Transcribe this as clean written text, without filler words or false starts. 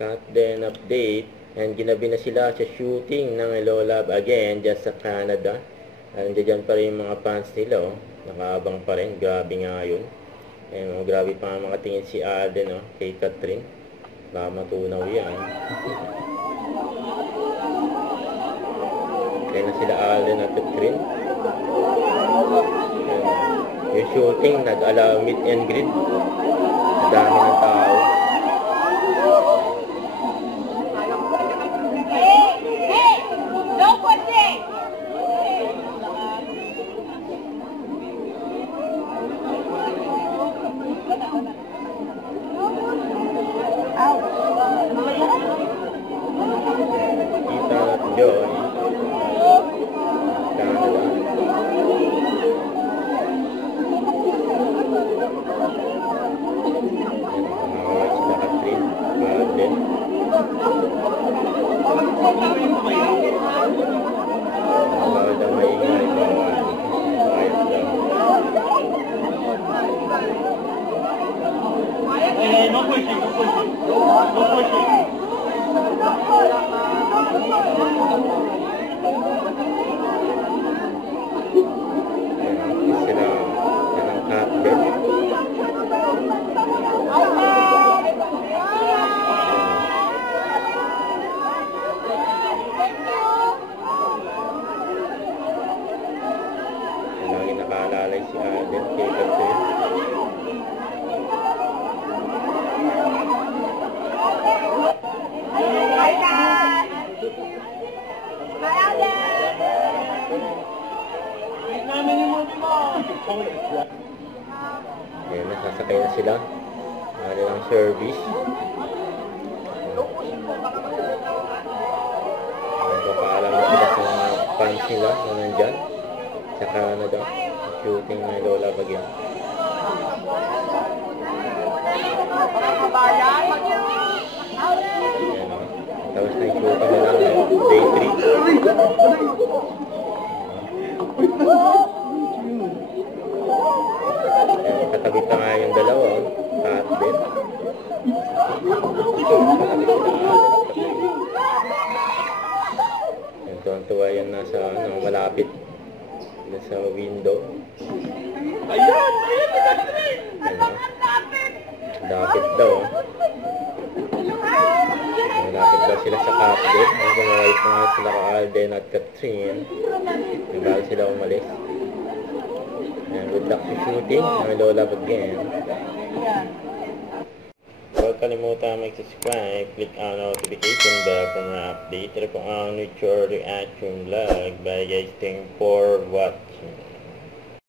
Cut then update. And ginabi na sila sa shooting ng Hello Love Again dyan sa Canada. Nandiyan pa rin yung mga fans nila, oh. Nakaabang pa rin. Grabe nga yun. And, grabe pa nga mga tingin si Alden, oh, kay Catherine. Baka matunaw yan. Kaya na sila Alden at Catherine. Yung shooting, nag-allow meet and greet. Dami ng tao. Kita at Joy. Canada. Sila Catherine. Alden. Bawal daw maingay. Bayad daw. No pushing, no pushing. No pushing. Sila ng Catherine. Lagi nakaalalay si Alden kay Catherine. Ayan, nasasakay na sila. Kanilang service. Papaalam na sila sa mga fans nila na nandyan sa Canada. Shooting na Hello Love Again. Ayan, oh. Tapos na yung shooting nila. Day 3. Katabi pa nga yung dalawa, oh. Cut din. Katabi sila Alden. Yung tuwan-tuwa yan nasa malapit sa window. Ayan! Lapit daw. Malapit daw sila sa cut din. Gumaway pa nga sila ka Alden at Catherine. Bago sila umalis. And good luck sa shooting ng Hello Love Again. Huwag kalimutan mag-subscribe, click ang notification bell for more update. Ito po ang Nature Reaction Vlog. Bye guys, thanks for watching.